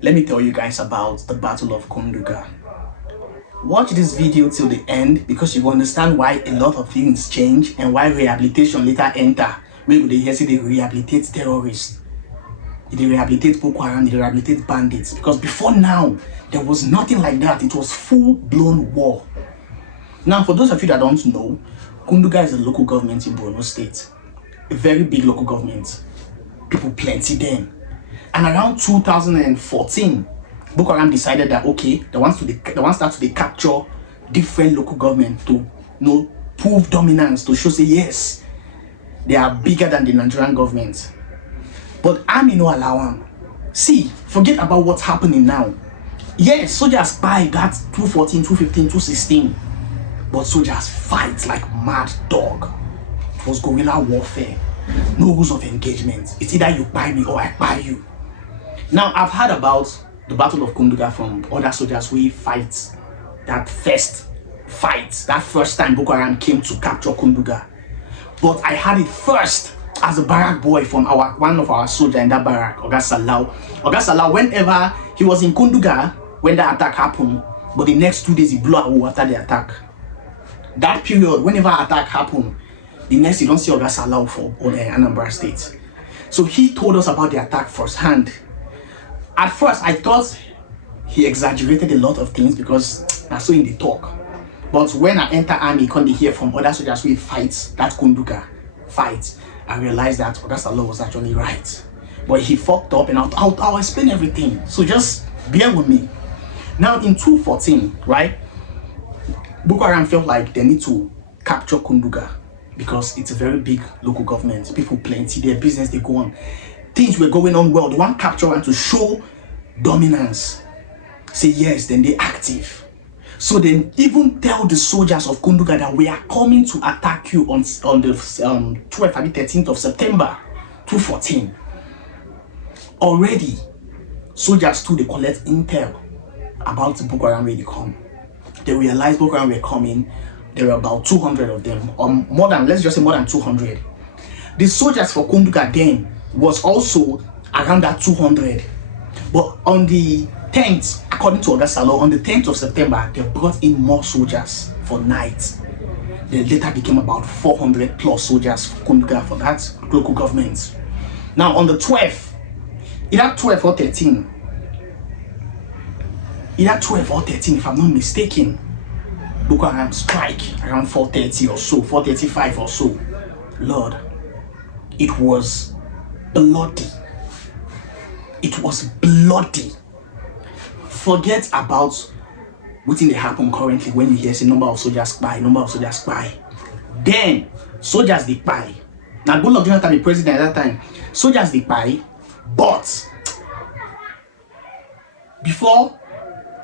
Let me tell you guys about the Battle of Konduga. Watch this video till the end because you will understand why a lot of things change and why rehabilitation later enter. Where would they hear say they rehabilitate terrorists, they rehabilitate Boko Haram, they rehabilitate bandits? Because before now, there was nothing like that. It was full-blown war. Now, for those of you that don't know, Konduga is a local government in Borno State. A very big local government. People plenty then. And around 2014, Boko Haram decided that okay, they want to capture different local government to prove dominance, to show say yes, they are bigger than the Nigerian government. But army no allow them. See, forget about what's happening now. Yes, soldiers buy that 214, 215, 216, but soldiers fight like mad dog. It was guerrilla warfare. No rules of engagement. It's either you buy me or I buy you. Now, I've heard about the Battle of Konduga from other soldiers who fight that first time Boko Haram came to capture Konduga. But I had it first as a barrack boy from one of our soldiers in that barrack, Oga Salau. Whenever he was in Konduga, when the attack happened, but the next 2 days he blew away after the attack. That period, whenever attack happened, the next you don't see Oga Salau for Anambra State. So he told us about the attack firsthand. At first, I thought he exaggerated a lot of things because I saw in the talk. But when I enter army, can't hear from other soldiers who fight that Konduga fight, I realized that Oga Salau was actually right. But he fucked up, and I'll explain everything. So just bear with me. Now in 2014, right, Boko Haram felt like they need to capture Konduga because it's a very big local government. People plenty, their business they go on. Things were going on well. They want capture and to show dominance. Say yes, then they active. So they even tell the soldiers of Konduga that we are coming to attack you on the 13th of September 2014. Already, soldiers too, they collect intel about the Boko Haram ready come. They realized Boko Haram were coming. There were about 200 of them, or more than, let's just say more than 200. The soldiers for Konduga then was also around that 200. But on the 10th, according to Oga Salau, on the 10th of September, they brought in more soldiers for night. They later became about 400 plus soldiers for Konduga for that local government. Now on the 12th, either 12 or 13, if I'm not mistaken, Boko Haram strike around 4:30 or so, 4:35 or so. Lord, it was bloody. It was bloody. Forget about what they happen currently when you hear say number of soldiers spy. Then soldiers they spy. Now Goodluck Jonathan be president at that time. Soldiers they spy, but before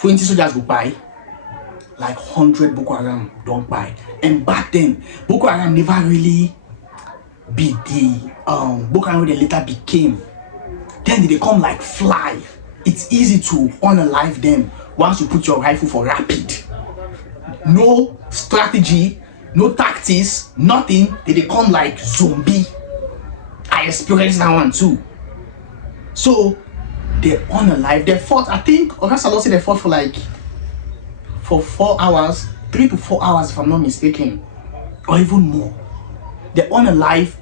20 soldiers go by, like 100 Boko Haram don't buy. And back then, Boko Haram never really be the Boko Haram they later became. Then they come like fly. It's easy to unalive them once you put your rifle for rapid. No strategy, no tactics, nothing. They come like zombie. I experienced that one too. So they unalive. They fought, I think Oga Salau said they fought for 4 hours, 3 to 4 hours if I'm not mistaken, or even more. They unalive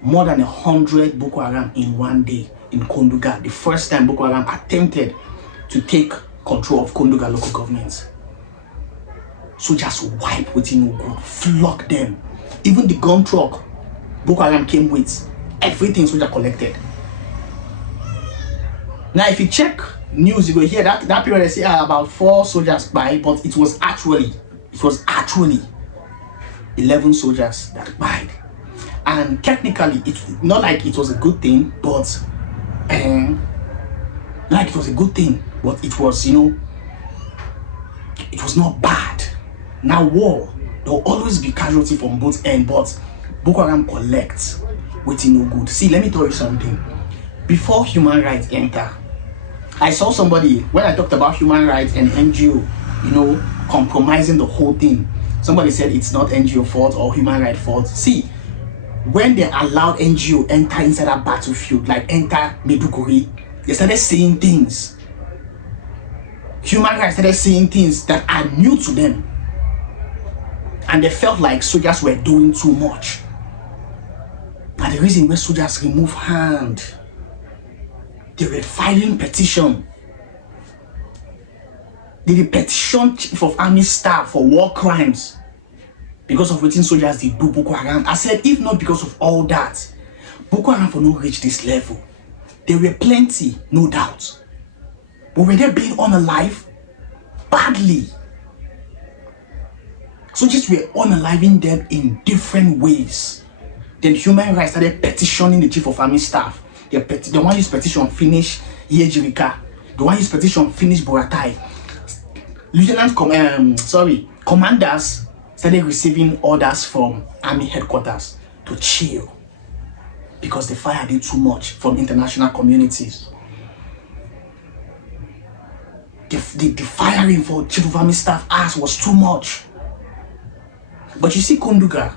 more than 100 Boko Haram in one day in Konduga. The first time Boko Haram attempted to take control of Konduga local government. So just wipe within Ogun, flock them. Even the gun truck Boko Haram came with, everything soldier collected. Now if you check news, you go hear that period they say about 4 soldiers died, but it was actually 11 soldiers that died. And technically, it's not like it was a good thing, but it was, it was not bad. Now war, there will always be casualty from both ends, but Boko Haram collects waiting no good. See, let me tell you something. Before human rights enter, I saw somebody, when I talked about human rights and NGO, compromising the whole thing, somebody said it's not NGO fault or human rights fault. See, when they allowed NGO enter inside that battlefield, like enter Maiduguri, they started saying things human rights started seeing things that are new to them. And they felt like soldiers were doing too much. And the reason why soldiers remove hand, they were filing petition. They petition chief of army staff for war crimes because of what soldiers did do Boko Haram. I said, if not because of all that, Boko Haram for not reach this level. There were plenty, no doubt. But were they being unalive? Badly. Soldiers were unaliving them in different ways. Then human rights started petitioning the chief of army staff. The one whose petition finished Yejirika. The one whose petition finished Boratai. Commanders started receiving orders from army headquarters to chill because the fire did too much from international communities. The firing for chief of army staff ass was too much. But you see Konduga,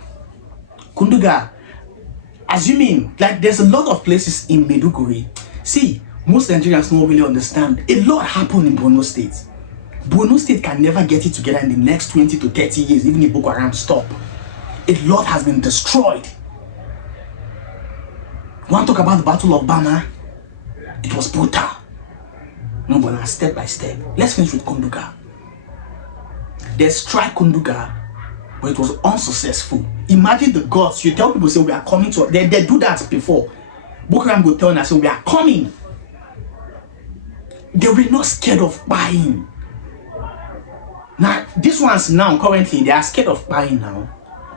assuming like there's a lot of places in Maiduguri. See, most Nigerians don't really understand. A lot happened in Borno State. Borno State can never get it together in the next 20 to 30 years, even if Boko Haram stop. A lot has been destroyed. Want to talk about the Battle of Bama? It was brutal. No, but now step by step. Let's finish with Konduga. They strike Konduga, but it was unsuccessful. Imagine the gods. You tell people, say, we are coming to... They do that before. Boko Haram go tell us, say, we are coming. They were not scared of buying. Now, these ones now, currently, they are scared of buying now.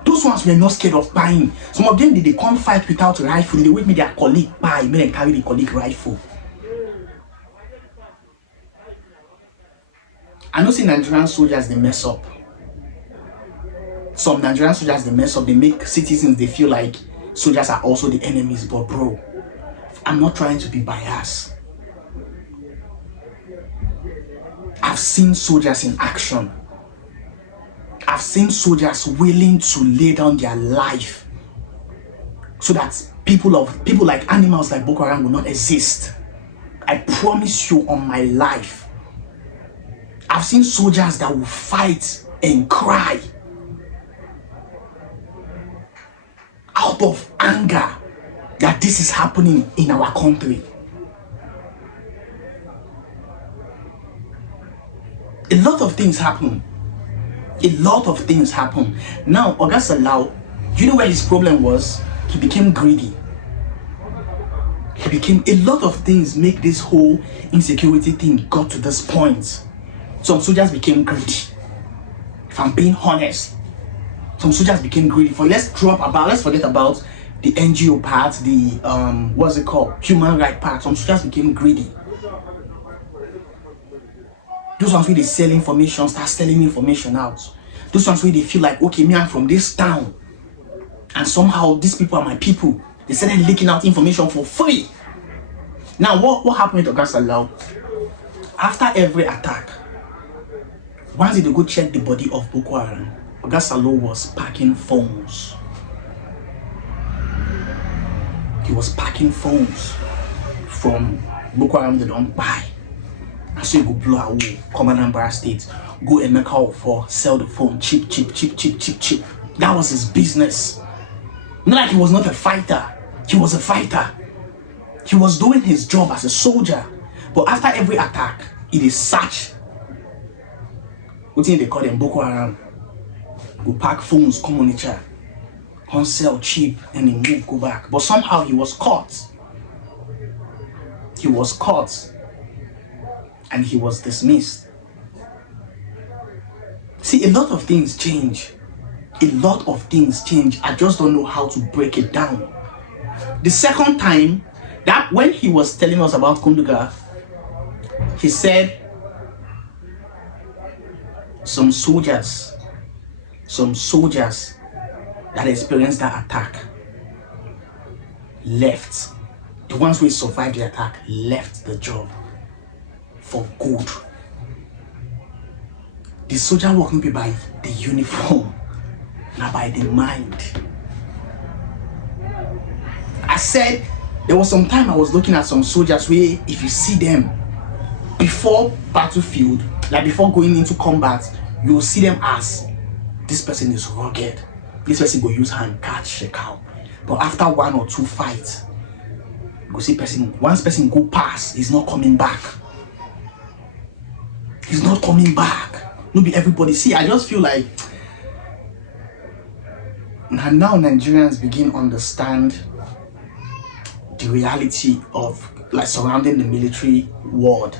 Those ones were not scared of buying. Some of them, they come fight without a rifle. They wait me their colleague buy, may they carry the colleague rifle. I know see Nigerian soldiers, they mess up. Some Nigerian soldiers, they mess up. They make citizens, they feel like soldiers are also the enemies. But bro, I'm not trying to be biased. I've seen soldiers in action. I've seen soldiers willing to lay down their life so that people like animals like Boko Haram will not exist. I promise you on my life. I've seen soldiers that will fight and cry out of anger that this is happening in our country. A lot of things happen. A lot of things happen. Now, Oga Salau, you know where his problem was? He became greedy. A lot of things make this whole insecurity thing got to this point. Some soldiers became greedy. If I'm being honest, some soldiers became greedy. Let's forget about the NGO part, the human right part. Some soldiers became greedy. Those ones where they sell information, start selling information out. Those ones where they feel like, okay, me, I'm from this town, and somehow these people are my people. They started leaking out information for free. Now, what happened with Oga Salau? After every attack, once they go check the body of Boko Haram, Oga Salau was packing phones. He was packing phones from Boko Haram they don't buy. And so you go blow away, come in Barrack State, go Emeka for sell the phone, cheap. That was his business. Not like he was not a fighter. He was a fighter. He was doing his job as a soldier. But after every attack, it is such. What thing they call them Boko Haram. Go pack phones, come on each other, come sell cheap, and then move, go back. But somehow he was caught. He was caught. And he was dismissed. See, a lot of things change. A lot of things change. I just don't know how to break it down. The second time, that when he was telling us about Konduga, he said some soldiers that experienced that attack left. The ones who survived the attack left the job for good. The soldier work not be by the uniform, not by the mind. I said there was some time I was looking at some soldiers where if you see them before battlefield, Like before going into combat, you will see them as this person is rugged. This person will use hand catch a cow. But after 1 or 2 fights, you will see person, once person go past, he's not coming back. He's not coming back. No be everybody. See, I just feel like now Nigerians begin to understand the reality of like surrounding the military world.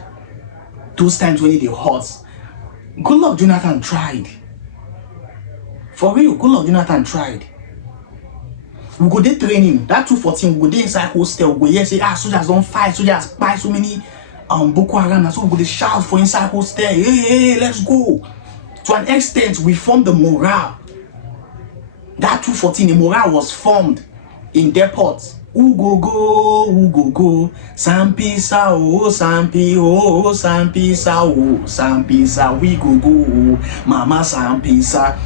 Those times when they hot. Good luck Jonathan tried. For real, good luck Jonathan tried. We go there training. That 214, we go there inside hostel. We go here say, soldiers don't fight, soldiers buy so many Boko Haram. So we go there shout for inside hostel. Hey, let's go. To an extent, we formed the morale. That 214, the morale was formed in depots. Who go go, Sampisa, oh, Sampi, oh, Sampisa, oh, Sampisa, we go, Mama Sampisa.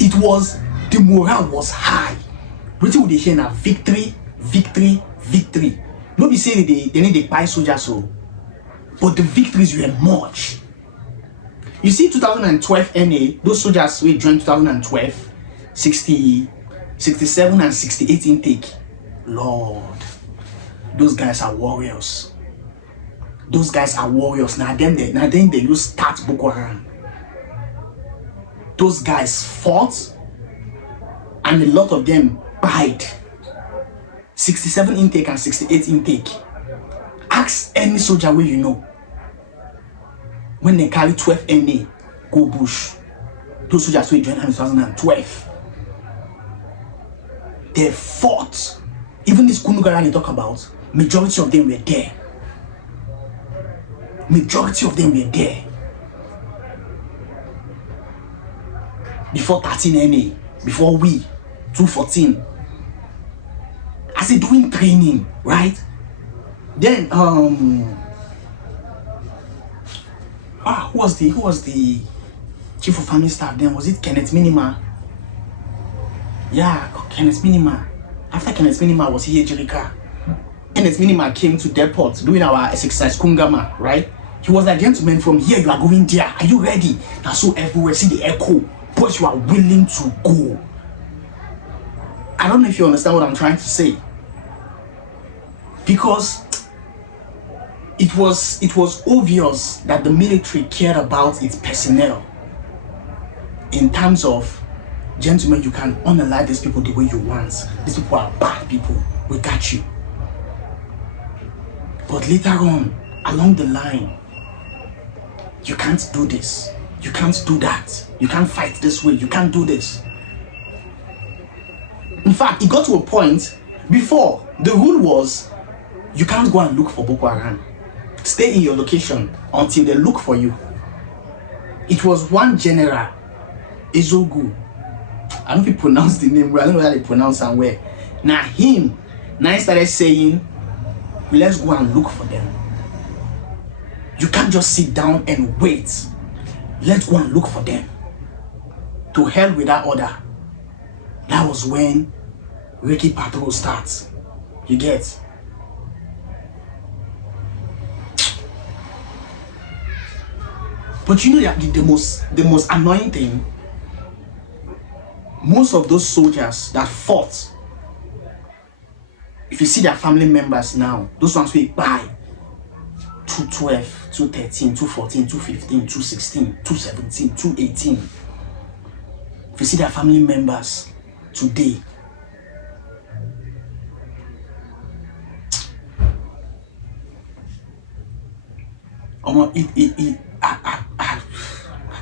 It was, the morale was high. What would they hear now? Victory, victory, victory. Nobody say they need to buy soldiers, so, but the victories were much. You see, 2012 NA, those soldiers we joined 2012, 67 and 68 intake. Lord, those guys are warriors. Those guys are warriors. Now then they use start Boko Haram. Those guys fought, and a lot of them died. 67 intake and 68 intake. Ask any soldier where you know. When they carry 12 NA, go bush. Those soldiers who joined in 2012. They fought. Even this Konduga they talk about, majority of them were there. Majority of them were there. Before 13 NA, before we, 214. As they doing training, right? Then who was the chief of family staff then? Was it Kenneth Minima? Yeah, Kenneth Minima. After Kenneth Minima was here, Jelika. Kenneth Minima came to depot doing our exercise Kungama, right? He was like, gentlemen, from here you are going there. Are you ready? Now so everywhere, see the echo. But you are willing to go. I don't know if you understand what I'm trying to say. Because it was obvious that the military cared about its personnel in terms of, gentlemen, you can unalive these people the way you want. These people are bad people. We got you. But later on, along the line, you can't do this. You can't do that. You can't fight this way. You can't do this. In fact, it got to a point before the rule was you can't go and look for Boko Haram. Stay in your location until they look for you. It was one general, Ezogu. I don't know if he pronounced the name, but I don't know how they pronounce and where. Now he started saying, let's go and look for them. You can't just sit down and wait. Let's go and look for them. To hell with that order. That was when Ricky Patrol starts. You get? But you know that the most annoying thing, most of those soldiers that fought, if you see their family members now, those ones we buy 212, 213, 214, 215, 216, 217, 218. If you see their family members today,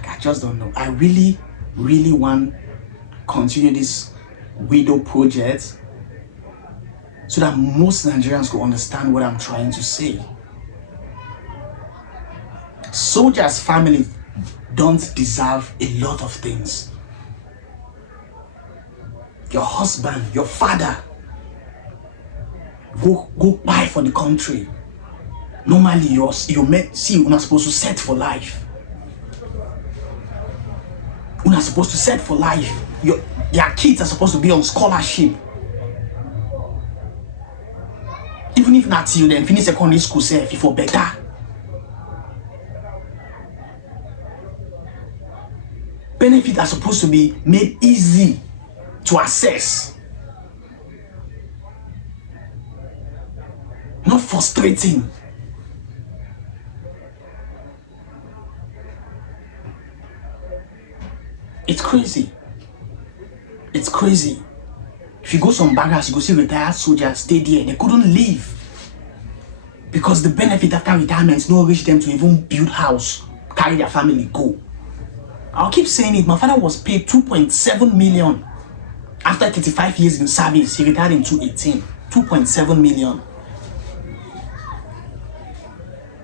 I just don't know. I really want to continue this widow project so that most Nigerians will understand what I'm trying to say. Soldiers' family don't deserve a lot of things. Your husband, your father, go buy for the country. Normally, you're not supposed to set for life. You're not supposed to set for life. Your kids are supposed to be on scholarship. Even if not till then, finish secondary school, say if you for better. benefits are supposed to be made easy to access, not frustrating. It's crazy. It's crazy. If you go some barracks, you go see retired soldiers stay there. They couldn't leave because the benefit after retirement no reach them to even build house, carry their family, go. I'll keep saying it. My father was paid 2.7 million after 35 years in service. He retired in 2018. 2.7 million.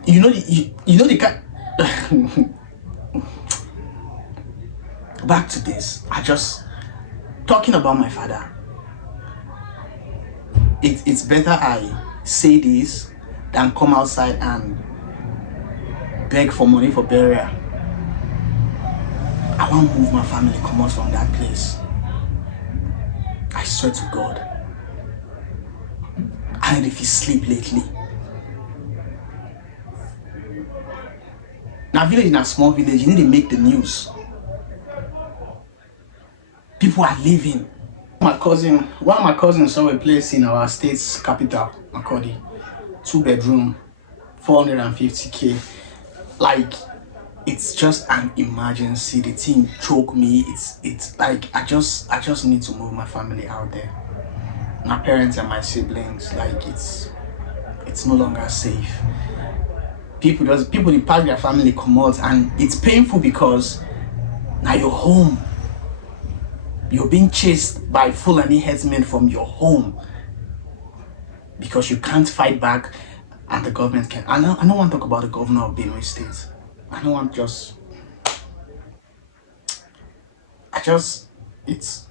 You know the back to this. Talking about my father. It's better I say this than come outside and beg for money for burial. I want to move my family, come out from that place. I swear to God. I need if you sleep lately. Now, village in a small village, you need to make the news. People are leaving. One of my cousins saw a place in our state's capital, Makodi, 2-bedroom, 450K. Like, it's just an emergency. The thing choked me. It's like I just need to move my family out there. My parents and my siblings, like it's no longer safe. People they pack their family come out, and it's painful because now you're home. You're being chased by Fulani headsmen from your home because you can't fight back, and the government can. I don't want to talk about the governor of Benue State. I don't want it's